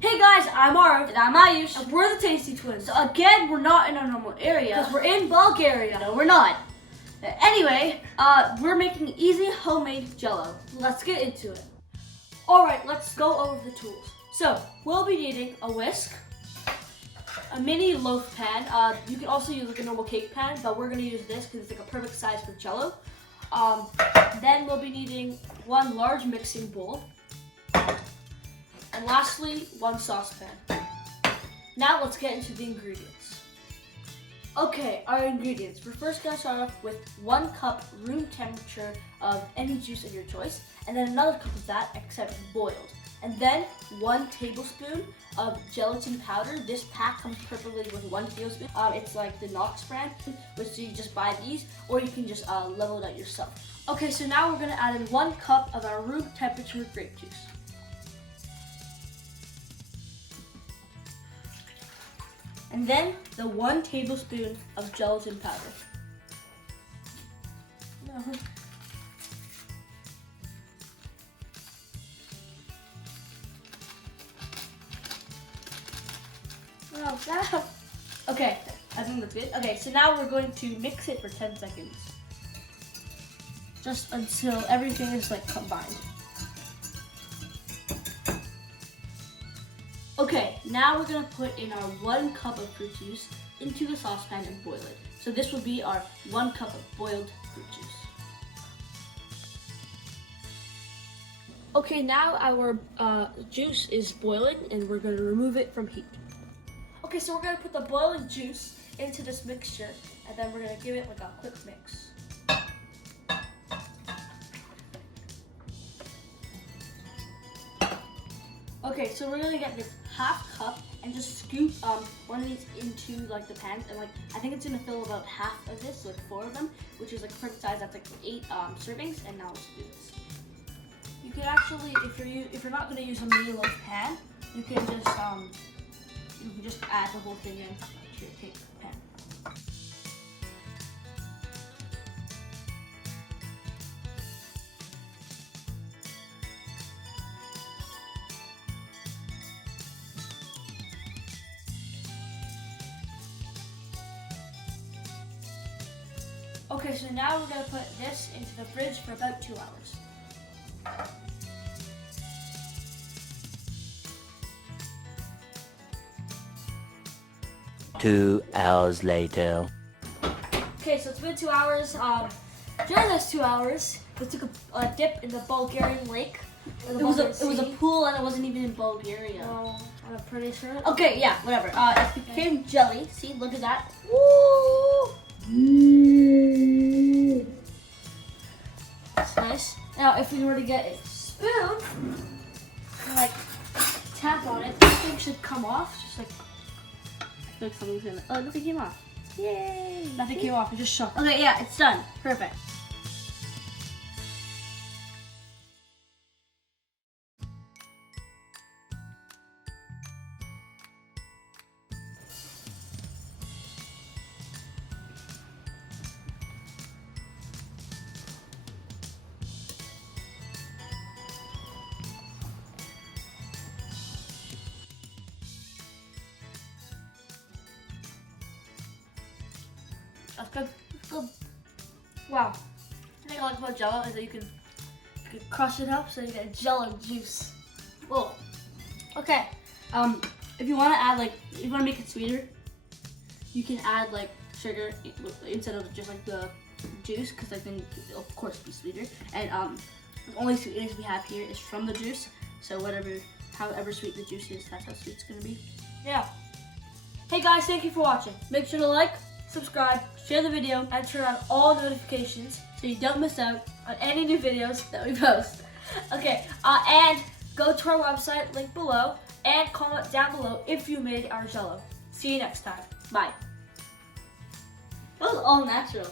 Hey guys, I'm Arav. And I'm Ayush. And we're the Tasty Twins. So again, we're not in our normal area. Because we're in Bulgaria. No, we're not. Anyway, we're making easy homemade Jello. Let's get into it. Alright, let's go over the tools. So, we'll be needing a whisk, a mini loaf pan. You can also use like a normal cake pan, but we're going to use this because it's like a perfect size for Jello. Then we'll be needing one large mixing bowl. And lastly, one saucepan. Now let's get into the ingredients. Okay, our ingredients. We're first going to start off with 1 cup room temperature of any juice of your choice, and then another cup of that except boiled. And then 1 tablespoon of gelatin powder. This pack comes perfectly with 1 tablespoon. It's like the Knox brand, which you just buy these, or you can just level it out yourself. Okay, so now we're going to add in 1 cup of our room temperature grape juice. And then the 1 tablespoon of gelatin powder. No. Oh, okay, I think that's good. Okay, so now we're going to mix it for 10 seconds. Just until everything is like combined. Okay, now we're gonna put in our 1 cup of fruit juice into the saucepan and boil it. So this will be our 1 cup of boiled fruit juice. Okay, now our juice is boiling and we're gonna remove it from heat. Okay, so we're gonna put the boiling juice into this mixture and then we're gonna give it like a quick mix. Okay, so we're gonna get this half cup and just scoop one of these into like the pan, and like I think it's gonna fill about half of this, like 4 of them, which is like perfect size. That's like 8 servings. And now let's do this. You can actually, if you're not gonna use a mini loaf pan, you can just add the whole thing in to your cake pan. Okay, so now we're going to put this into the fridge for about 2 hours. Two hours later. Okay, so it's been 2 hours. During those 2 hours, we took a dip in the Bulgarian lake. It was a pool and it wasn't even in Bulgaria. Oh, I'm pretty sure. Okay, yeah, whatever. It became jelly. See, look at that. Woo! That's nice. Now, if we were to get a spoon, and, like tap on it, this thing should come off. Just like, I feel like something's gonna. Oh, nothing came off. Yay! Nothing came off. It just shook. Okay, yeah, it's done. Perfect. That's good. That's good. Wow. The thing I like about Jello is that you can crush it up so you get Jello juice. Whoa. Okay. If you want to add if you want to make it sweeter, you can add like sugar instead of just like the juice, because I think it'll of course be sweeter. And the only sweetness we have here is from the juice. So however sweet the juice is, that's how sweet it's gonna be. Yeah. Hey guys, thank you for watching. Make sure to like, subscribe, share the video, and turn on all notifications so you don't miss out on any new videos that we post. Okay, and go to our website, link below, and comment down below if you made our Jello. See you next time. Bye. That was all natural.